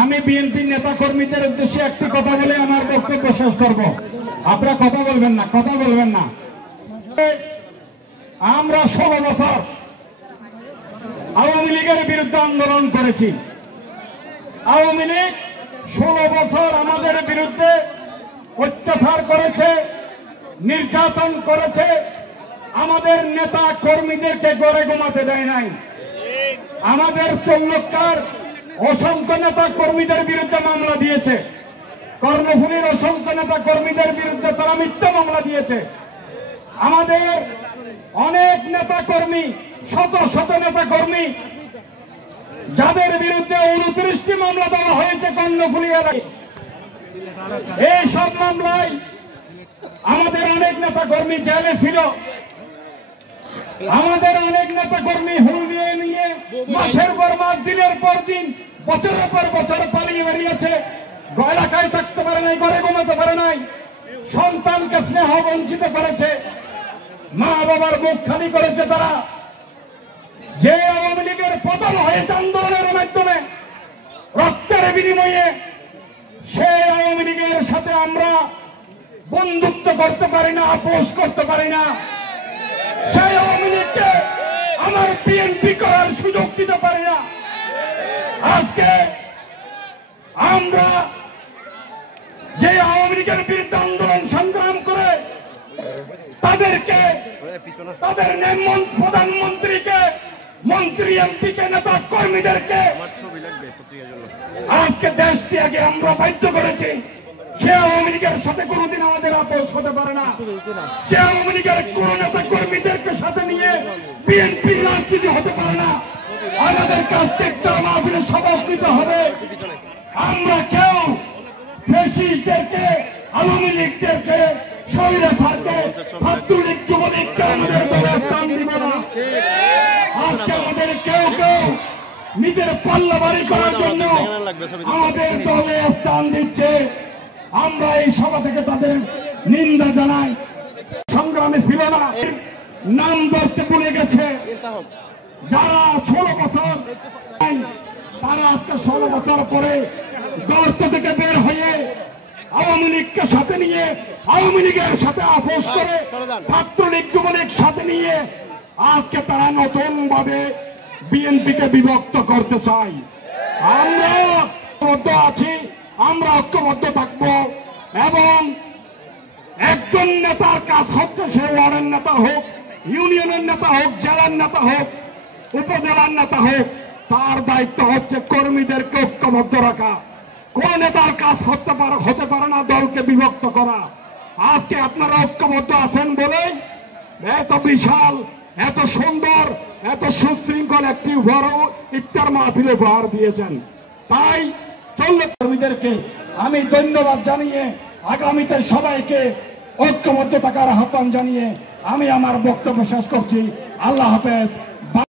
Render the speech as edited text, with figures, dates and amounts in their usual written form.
আমি বিএনপি নেতা কর্মীদের উদ্দেশ্যে একটি কথা বলে আমার বক্তব্য শেষ করব। আপনারা কথা বলবেন না। আমরা 16 বছর আওয়ামী লীগের বিরুদ্ধে আন্দোলন করেছি। আওয়ামী লীগ 16 বছর আমাদের বিরুদ্ধে অত্যাচার করেছে, নির্যাতন করেছে, আমাদের নেতা কর্মীদেরকে গড়ে ঘুমাতে দেয় নাই। আমাদের চল্লকার অসংখ্য নেতা কর্মীদের বিরুদ্ধে মামলা দিয়েছে, কর্ণফুলীর অসংখ্য নেতা কর্মীদের বিরুদ্ধে তারা মিথ্যা মামলা দিয়েছে। আমাদের অনেক নেতা কর্মী, শত শত নেতা কর্মী যাদের বিরুদ্ধে 29টি মামলা দেওয়া হয়েছে কর্ণফুলী এলাকায়। এই সব মামলায় আমাদের অনেক নেতা কর্মী জেলে ছিল, আমাদের অনেক নেতা কর্মী হুলিয়ে নিয়ে মাসের পর মাস, দিনের পর দিন, বছরের পর বছর পালিয়ে বেরিয়েছে। এলাকায় থাকতে পারে নাই, ঘরে ঘুমাতে পারে নাই, সন্তানকে স্নেহ বঞ্চিত করেছে, মা বাবার মুখ খালি করেছে। তারা যে আওয়ামী লীগের পতন হয়েছে আন্দোলনের মাধ্যমে, রক্তের বিনিময়ে, সেই আওয়ামী লীগের সাথে আমরা বন্ধুত্ব করতে পারি না, আপোষ করতে পারি না। সেই আওয়ামী লীগকে আমার বিএনপি করার সুযোগ দিতে পারি না। আজকে আমরা যে আওয়ামী লীগের বিরুদ্ধে আন্দোলন সংগ্রাম করে তাদেরকে, তাদের প্রধানমন্ত্রীকে, মন্ত্রী, এমপিকে, নেতা কর্মীদেরকে আজকে দেশ ত্যাগে আমরা বাধ্য করেছি। সে আওয়ামী লীগের সাথে কোনোদিন আমাদের আপোষ হতে পারে না। সে আওয়ামী লীগের কোন নেতা কর্মীদেরকে সাথে নিয়ে বিএনপির রাজনীতি হতে পারে না। আমাদের কাছ থেকে মাহফিলে শপথ নিতে হবে, আমরা কেউ ফ্যাসিস্টদেরকে, আওয়ামী লীগদেরকে, ছাত্রলীগ, যুবলীগকে আমাদের দলে স্থান দিব না। আজকে আমাদের কেউ নিজের পাল্লা বাড়ি করার জন্য আমাদের দলে স্থান দিচ্ছে। আমরা এই সভা থেকে তাদের নিন্দা জানাই। সংগ্রামে ছিল না, নাম ধরতে ভুলে গেছে। যারা 16 বছর, তারা আজকে 16 বছর পরে গর্ত থেকে বের হয়ে আওয়ামী লীগকে সাথে নিয়ে, আওয়ামী লীগের সাথে আপোষ করে, ছাত্রলীগ, যুবলীগ সাথে নিয়ে আজকে তারা নতুন ভাবে বিএনপিকে বিভক্ত করতে চাই। আমরা ঐক্যবদ্ধ আছি, আমরা ঐক্যবদ্ধ থাকব। এবং একজন নেতার কাজ হচ্ছে, সে ওয়ার্ডের নেতা হোক, ইউনিয়নের নেতা হোক, জেলার নেতা হোক, উপজেলার নেতা হোক, তার দায়িত্ব হচ্ছে কর্মীদেরকে ঐক্যবদ্ধ রাখা। কোন নেতার কাজ হতে পারে না দলকে বিভক্ত করা। আজকে আপনারা ঐক্যবদ্ধ আছেন বলেই এত বিশাল, এত সুন্দর, এত সুশৃঙ্খল একটি ইফতার মাহফিলে উপহার দিয়েছেন। তাই কর্মীদেরকে আমি ধন্যবাদ জানিয়ে আগামীতে সবাইকে ঐক্যবদ্ধ থাকার আহ্বান জানিয়ে আমি আমার বক্তব্য শেষ করছি। আল্লাহ হাফেজ।